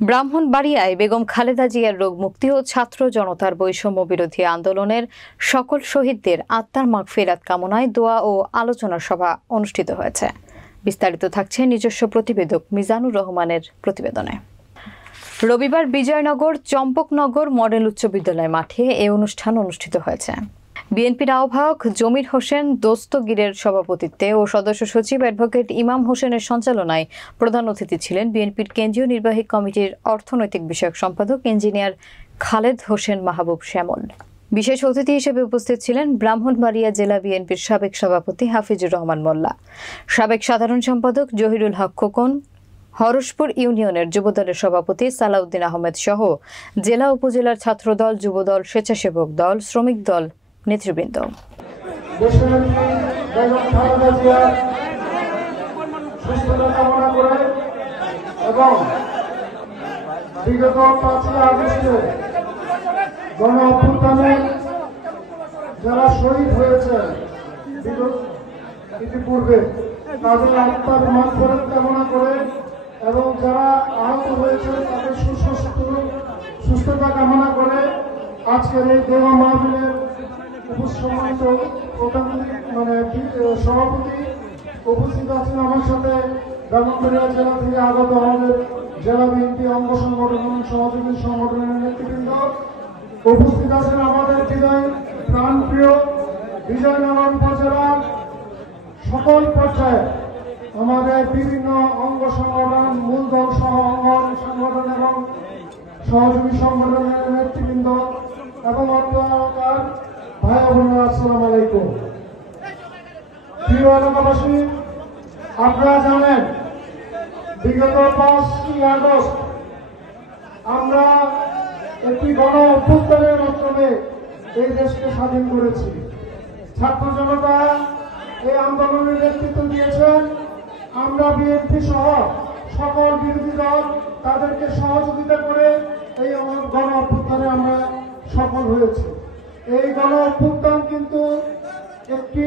ব্রাহ্মণবাড়িয়ায় বেগম খালেদা জিয়ার রোগ মুক্তি ও ছাত্র জনতার বৈষম্য বিরোধী আন্দোলনের সকল শহীদদের আত্মার মাগফিরাত কামনায় দোয়া ও আলোচনা সভা অনুষ্ঠিত হয়েছে। বিস্তারিত থাকছে নিজস্ব প্রতিবেদক মিজানুর রহমানের প্রতিবেদনে। রবিবার বিজয়নগর চম্পকনগর মডেল উচ্চ বিদ্যালয় মাঠে এই অনুষ্ঠান অনুষ্ঠিত হয়েছে। বিএনপির আহ্বায়ক জমির হোসেন দস্তগীরের সভাপতিত্বে ও সদস্য সচিব অ্যাডভোকেট ইমাম হোসেনের সঞ্চালনায় প্রধান অতিথি ছিলেন বিএনপির কেন্দ্রীয় নির্বাহী কমিটির অর্থনৈতিক বিষয়ক সম্পাদক ইঞ্জিনিয়ার খালেদ হোসেন মাহবুব শ্যামল। বিশেষ অতিথি হিসেবে উপস্থিত ছিলেন ব্রাহ্মণবাড়িয়া জেলা বিএনপির সাবেক সভাপতি হাফিজুর রহমান মোল্লা, সাবেক সাধারণ সম্পাদক জহিরুল হক খোকন, হরসপুর ইউনিয়নের যুবদলের সভাপতি সালাউদ্দিন আহমেদ সহ জেলা উপজেলার ছাত্রদল, যুবদল, স্বেচ্ছাসেবক দল, শ্রমিক দল নেতৃবৃন্দ। বিগত 5ই আগস্টে গণ অভ্যুত্থানে যারা শহীদ হয়েছে ইতিপূর্বে তাদের আত্মার মাগফিরাত কামনা করে এবং যারা আহত হয়েছে তাদের সুস্থতা কামনা করে আজকের এই দোয়া মাহফিলের উপসম্মানিত সভাপতি উপস্থিত আছেন। আমার সাথে ব্রাহ্মণবাড়িয়া জেলা থেকে আগত আমাদের জেলা বিএনপি অঙ্গ সংগঠন এবং সহযোগী সংগঠনের নেতৃবৃন্দ উপস্থিত আছেন। আমাদের জেলায় প্রাণপ্রিয় বিজয়নগর উপজেলার সকল পর্যায়ে আমাদের বিভিন্ন অঙ্গ সংগঠন, মূলদল সহ অঙ্গ সংগঠন এবং সহযোগী সংগঠনের নেতৃবৃন্দ এবং অধ্যক্ষতার ভাই বোনেরা, আসসালামু আলাইকুম। প্রিয় এলাকাবাসী, আপনারা জানেন বিগত 5ই আগস্ট আমরা একটি গণ অভ্যুত্থানের মাধ্যমে এই দেশকে স্বাধীন করেছি। ছাত্র জনতা এই আন্দোলনের নেতৃত্ব দিয়েছেন। আমরা বিএনপি সহ সকল বিরোধী দল তাদেরকে সহযোগিতা করে এই গণ অভ্যুত্থানে আমরা সফল হয়েছি। এই গণ অভ্যুত্থান কিন্তু একটি